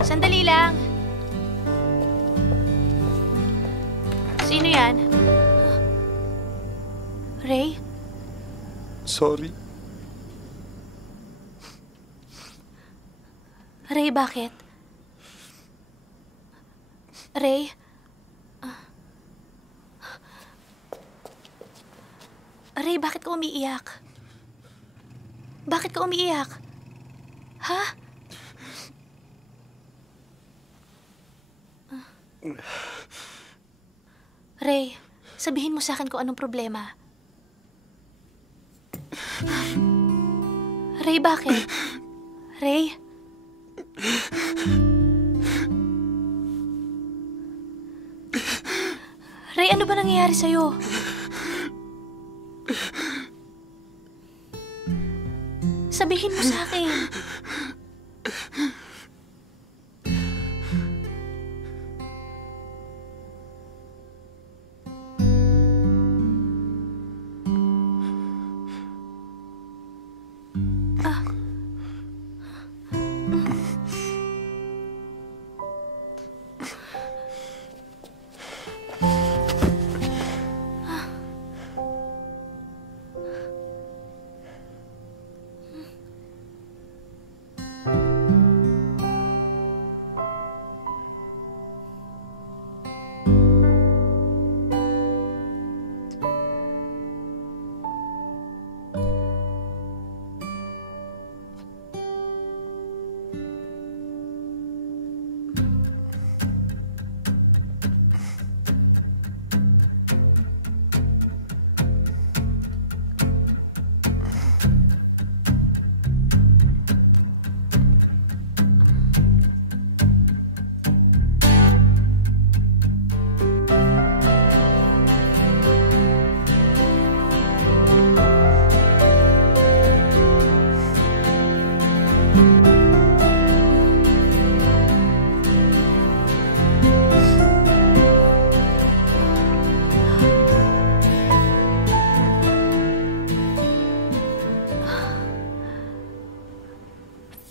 Sandali lang. Sino yan? Ray? Sorry. Ray, bakit? Ray? Ray, bakit ka umiiyak? Bakit ka umiiyak? Ha? Ray, sabihin mo sa akin kung anong problema. Ray, bakit? Ray? Ray, ano ba nangyayari sa'yo? Sabihin mo sa akin.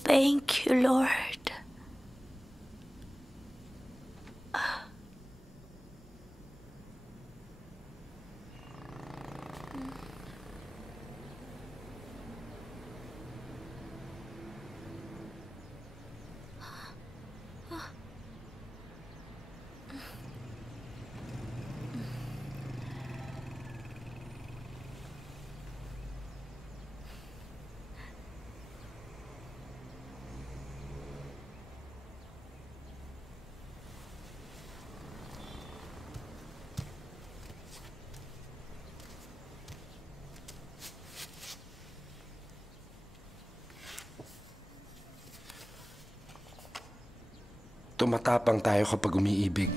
Thank you, Lord. Tumatapang tayo kapag umiibig.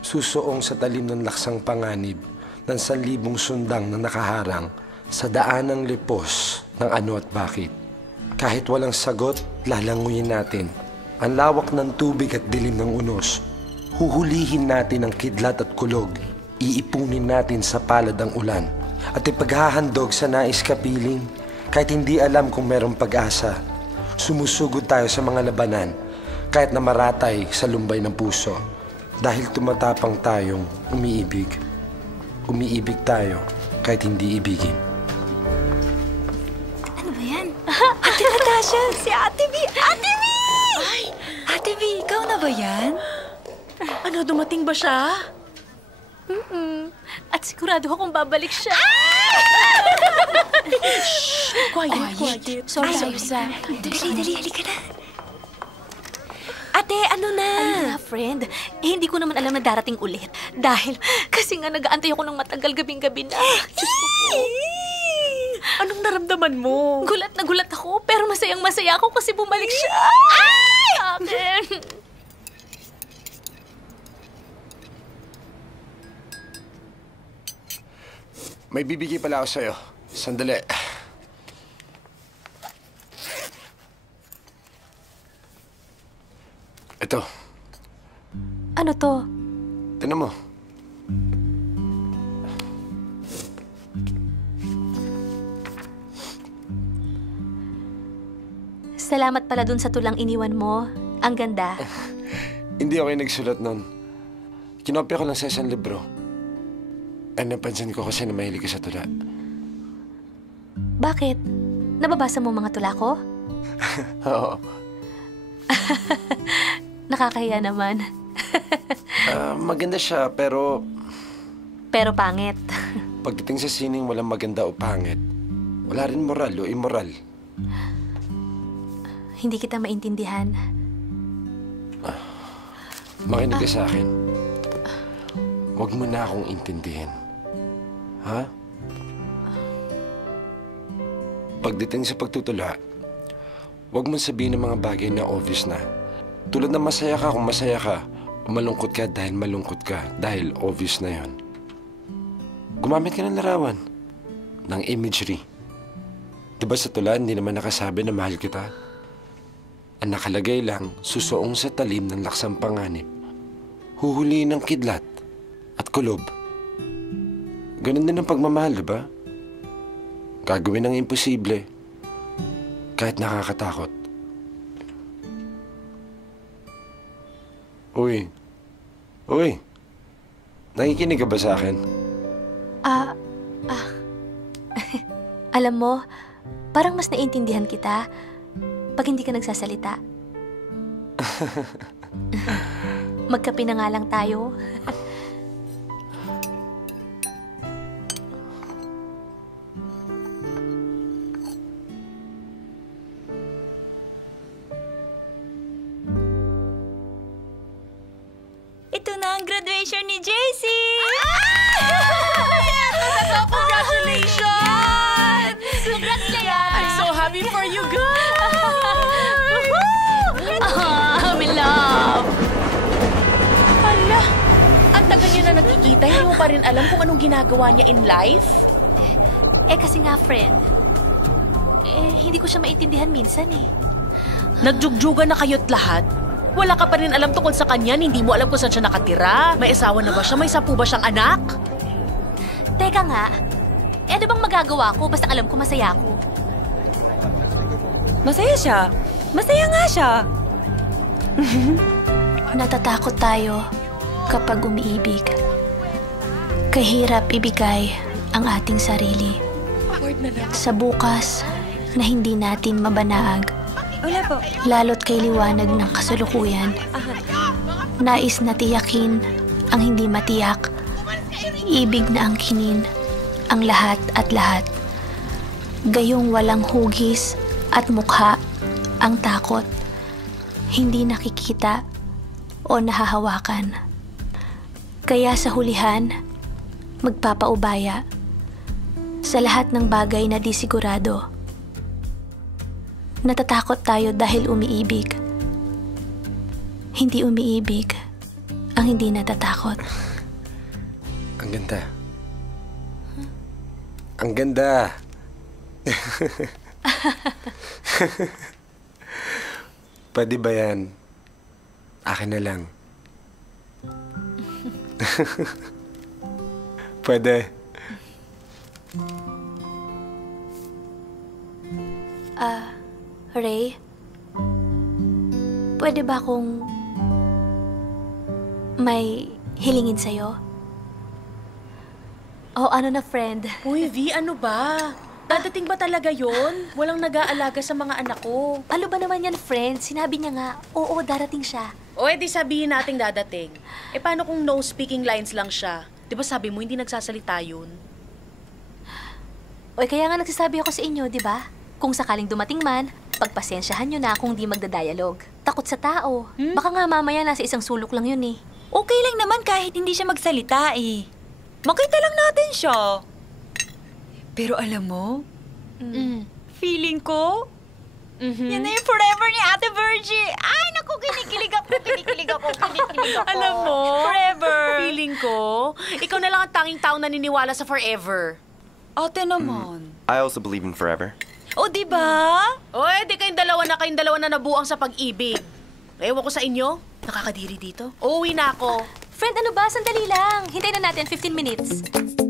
Susuong sa talim ng laksang panganib ng 1,000 sundang na nakaharang sa daanang lipos ng ano at bakit. Kahit walang sagot, lalanguyin natin. Ang lawak ng tubig at dilim ng unos. Huhulihin natin ang kidlat at kulog. Iipunin natin sa palad ang ulan. At ipaghahandog sa nais kapiling. Kahit hindi alam kung merong pag-asa. Sumusugod tayo sa mga labanan. Kahit na maratay sa lumbay ng puso. Dahil tumatapang tayong umiibig. Umiibig tayo kahit hindi ibigin. Ano ba yan? Ate Natasha! Si Ate V! Ate V! Ay! Ate V, ikaw na ba yan? Ano, dumating ba siya? At sigurado akong babalik siya. Shh! Quiet. Sorry. Dali, halika na. Ate, ano na? Ay na, friend. Hindi ko naman alam na darating ulit. Dahil, kasi nga nag-aantay ako ng matagal gabing-gabi na. Diyos ko po. Anong naramdaman mo? Gulat na gulat ako, pero masayang masaya ako kasi bumalik siya. Ay! Sa akin. May bibigay pala ako sa'yo. Sandali. Ito, Ano to? tinan mo. Salamat pala dun sa tulang iniwan mo. Ang ganda. Hindi ako yung nagsulat nun. Kinopya ko lang sa isang libro. Napansin ko kasi na mahilig ka sa tula. Bakit? Nababasa mo mga tula ko? Oo. Nakakahiya naman. Maganda siya, pero Pero pangit. pagdating sa sining walang maganda o pangit, wala rin moral o immoral. Hindi kita maintindihan. Makinig ka sa akin. Huwag mo na akong intindihin. Ha? Pagdating sa pagtutula, huwag mong sabihin ng mga bagay na obvious na. Tulad na masaya ka kung masaya ka, o malungkot ka dahil malungkot ka, dahil obvious na yon. Gumamit ka ng larawan, ng imagery. Diba sa tula, hindi naman nakasabi na mahal kita? Ang nakalagay lang, susuong sa talim ng laksang panganib. Huhuliin ng kidlat at kulob. Ganun din ang pagmamahal, diba? Gagawin ng imposible, kahit nakakatakot. Uy. Uy. Nakikinig ka ba sa akin? Alam mo, parang mas naiintindihan kita pag hindi ka nagsasalita. Magkape na nga lang tayo. Ito na ang graduation ni JC! Congratulations! Congrats, Leia! I'm so happy for you guys! I'm in love! Hala, ang tagal niyo na nagkikita, hindi mo pa rin alam kung anong ginagawa niya in life? Kasi nga, friend, hindi ko siya maintindihan minsan eh. Nagjugjugan na kayo't lahat? Wala ka pa rin alam tungkol sa kanya, hindi mo alam kung saan siya nakatira. May asawa na ba siya? May 10 ba siyang anak? Teka nga, ano bang magagawa ko basta alam ko masaya ako? Masaya siya. Masaya nga siya. Natatakot tayo kapag umiibig. Kahirap ibigay ang ating sarili sa bukas na hindi natin mabanaag. Wala po. Lalo't kay liwanag ng kasalukuyan. Nais na tiyakin ang hindi matiyak. Ibig na angkinin ang lahat at lahat. Gayong walang hugis at mukha ang takot. Hindi nakikita o nahahawakan. Kaya sa hulihan, magpapaubaya sa lahat ng bagay na di sigurado. Natatakot tayo dahil umiibig. Hindi umiibig ang hindi natatakot. Ang ganda. Ang ganda. Pwede ba yan? Akin na lang. Pwede. Ray, pwede ba akong may hilingin sa'yo? O ano na, friend? Uy, V, ano ba? Dadating ba talaga yon? Walang nag-aalaga sa mga anak ko. Ano ba naman yan, friend? Sinabi niya nga, oo, darating siya. O, edi sabihin nating dadating. Paano kung no speaking lines lang siya? Di ba sabi mo, hindi nagsasalita yun? O kaya nga nagsasabi ako sa inyo, di ba? Kung sakaling dumating man, pagpasensyahan nyo na kung di magdadialog. Takot sa tao. Baka nga mamaya nasa isang sulok lang yun eh. Okay lang naman kahit hindi siya magsalita eh. Makita lang natin siya. Pero alam mo, Feeling ko, yan na yung forever ni Ate Virgie. Ay, naku, kinikilig ako. Alam mo, Forever. feeling ko, ikaw na lang ang tanging taong naniniwala sa forever. Ate naman. I also believe in forever. O, diba? O, di kayong dalawa na nabuang sa pag-ibig. Ewan ko sa inyo, nakakadiri dito. Uuwi na ako. Friend, ano ba? Sandali lang. Hintayin na natin 15 minutes.